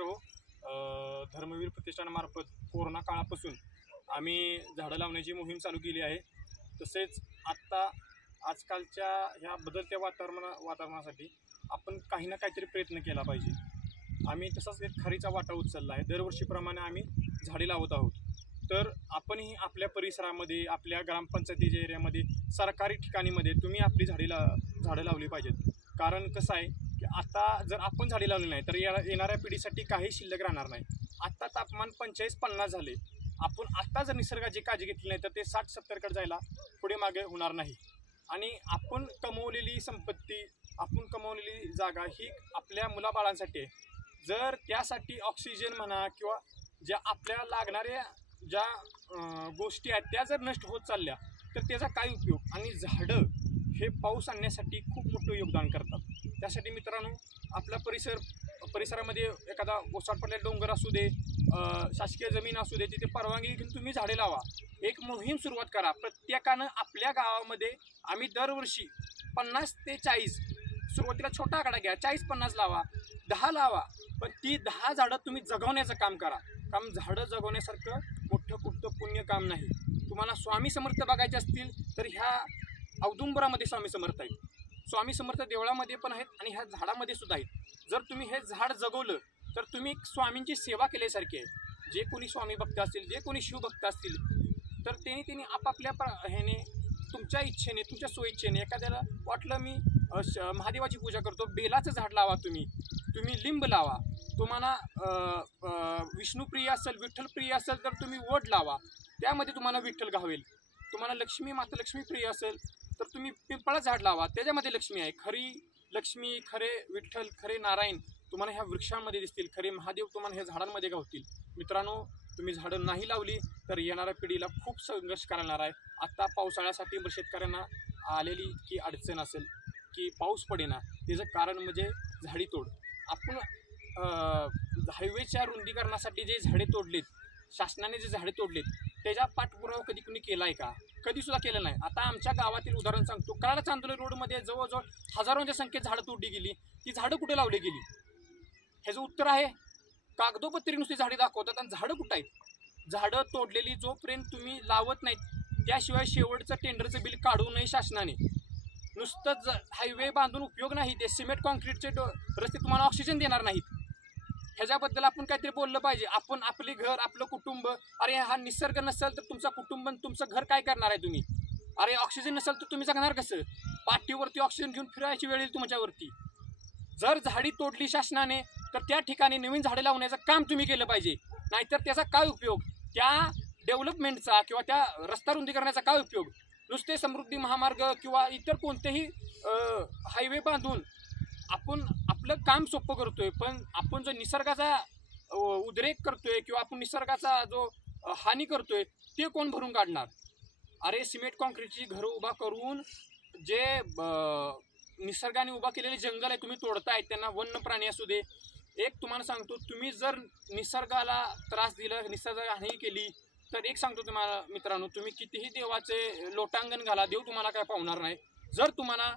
मित्रहो, धर्मवीर प्रतिष्ठानामार्फत कोरोना काळापासून आम्ही झाडं लावण्याची मोहीम चालू केली आहे। तसेच आजकालच्या ह्या बदलत्या वातावरणासाठी आपण काही ना काहीतरी प्रयत्न केला पाहिजे। आम्ही तसाच एक खारीचा वाटा उचलला आहे। दरवर्षीप्रमाणे आम्ही झाडे लावत आहोत। तर आपणही आपल्या परिसरामध्ये, आपल्या ग्रामपंचायतीच्या एरियामध्ये, सरकारी ठिकाणीमध्ये तुम्ही आपली झाडं लावली पाहिजेत। कारण कसं आहे की आता जर आपण झाडे लावली नाही तर येणाऱ्या पिढीसाठी काही शिल्लक राहणार नाही। आता तापमान 45-50 झाले। आपण आत्ता जर निसर्गाची काळजी घेतली नाही तर ते 60-70 कडे जायला पुढे मागे होणार नाही। आणि आपण कमवलेली संपत्ती, आपण कमवलेली जागा ही आपल्या मुलाबाळांसाठी आहे। जर त्यासाठी ऑक्सिजन म्हणा किंवा ज्या आपल्याला लागणाऱ्या ज्या गोष्टी आहेत त्या जर नष्ट होत चालल्या तर त्याचा काय उपयोग। आणि झाडं हे पाऊस आणण्यासाठी खूप मोठं योगदान करतात। त्यासाठी मित्रांनो, आपला परिसरामध्ये एखादा ओसाड पडलेला डोंगर असू दे, शासकीय जमीन असू दे, तिथे परवानगी घेऊन तुम्ही झाडे लावा। एक मोहीम सुरुवात करा। प्रत्येकानं आपल्या गावामध्ये आम्ही दरवर्षी 50 ते 40, सुरुवातीला छोटा आकडा घ्या, 40-50 लावा, 10 लावा, पण ती 10 झाडं तुम्ही जगवण्याचं काम करा। काम झाडं जगवण्यासारखं मोठं कुठं पुण्य काम नाही। तुम्हाला स्वामी समर्थ बघायचे असतील तर ह्या औदुंबरामध्ये स्वामी समर्थ आहेत। स्वामी समर्थ देवळामध्ये पण आहेत आणि ह्या झाडामध्ये सुद्धा आहेत। जर तुम्ही हे झाड जगवलं तर तुम्ही स्वामींची सेवा केल्यासारखी आहे। जे कोणी स्वामी भक्त असतील, जे कोणी शिवभक्त असतील, तर त्यांनी आपापल्या ह्याने, तुमच्या इच्छेने, तुमच्या सोयीच्छेने, एखाद्याला वाटलं मी महादेवाची पूजा करतो, बेलाचं झाड लावा, तुम्ही लिंब लावा। तुम्हाला विष्णुप्रिय असेल, विठ्ठलप्रिय असेल तर तुम्ही वड लावा, त्यामध्ये तुम्हाला विठ्ठल गावेल। तुम्हाला माता लक्ष्मी प्रिय असेल तर तुम्ही पिंपळाचं झाड लावा, त्याच्यामध्ये लक्ष्मी आहे। खरी लक्ष्मी, खरे विठ्ठल, खरे नारायण तुम्हाला ह्या वृक्षांमध्ये दिसतील, खरे महादेव तुम्हाला ह्या झाडांमध्ये गावतील। मित्रांनो, तुम्ही झाडं नाही लावली तर येणाऱ्या पिढीला खूप संघर्ष करणार आहे। आता पावसाळ्यासाठी शेतकऱ्यांना आलेली की अडचण असेल की पाऊस पडेना, त्याचं कारण म्हणजे झाडीतोड। आपण हायवेच्या रुंदीकरणासाठी जे झाडे तोडलेत, शासनाने जे झाडे तोडलेत, त्याचा पाठपुरावा कधी कुणी केला आहे का? कधी सुद्धा केलं नाही। आता आमच्या गावातील उदाहरण सांगतो, कराड चांदोली रोडमध्ये जवळजवळ हजारोंच्या संख्येत झाडं तोडली गेली। ती झाडं कुठे लावली गेली? ह्याचं उत्तर आहे कागदोपत्री नुसती झाडे दाखवतात आणि झाडं कुठं आहेत? झाडं तोडलेली जोपर्यंत तुम्ही लावत नाहीत त्याशिवाय शेवटचं टेंडरचं बिल काढू नये शासनाने। नुसतं हायवे बांधून उपयोग नाही, ते सिमेंट कॉन्क्रीटचे रस्ते तुम्हाला ऑक्सिजन देणार नाहीत। ह्याच्याबद्दल आपण काहीतरी बोललं पाहिजे। आपण आपले घर, आपलं कुटुंब, अरे हा निसर्ग नसेल तर तुमचा कुटुंब, तुमचं घर काय करणार आहे तुम्ही? अरे ऑक्सिजन नसेल तर तुम्ही जगणार कसं? पाठीवरती ऑक्सिजन घेऊन फिरायची वेळ येईल तुमच्यावरती। जर झाडी तोडली शासनाने तर त्या ठिकाणी नवीन झाडे लावण्याचं काम तुम्ही केलं पाहिजे, नाहीतर त्याचा काय उपयोग? त्या डेव्हलपमेंटचा किंवा त्या रस्ता रुंदीकरणाचा काय उपयोग? नुसते समृद्धी महामार्ग किंवा इतर कोणतेही हायवे बांधून आपण आपलं काम सोपं करतोय, पण आपण जो निसर्गाचा उद्रेक करतोय किंवा आपण निसर्गाचा जो हानी करतोय ते कोण भरून काढणार? अरे सिमेंट कॉन्क्रीटची घरं उभा करून जे निसर्गाने उभा केलेले जंगल आहे तुम्ही तोडताय, त्यांना वन्य प्राणी असू दे। एक तुम्हाला सांगतो, तुम्ही जर निसर्गाला त्रास दिला, निसर्गाला हानी केली तर एक सांगतो तुम्हाला मित्रांनो, तुम्ही कितीही देवाचे लोटांगण घाला, देव तुम्हाला काय पावणार नाही। जर तुम्हाला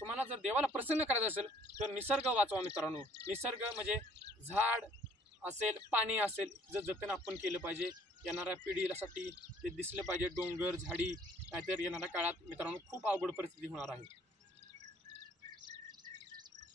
तुम्हाला जर देवाला प्रसन्न करायचं असेल तर निसर्ग वाचवा मित्रांनो। निसर्ग म्हणजे झाड असेल, पाणी असेल, जतन आपण केलं पाहिजे। येणाऱ्या पिढीसाठी ते दिसलं पाहिजे, डोंगर झाडी, नाहीतर येणाऱ्या काळात मित्रांनो खूप अवघड परिस्थिती होणार आहे।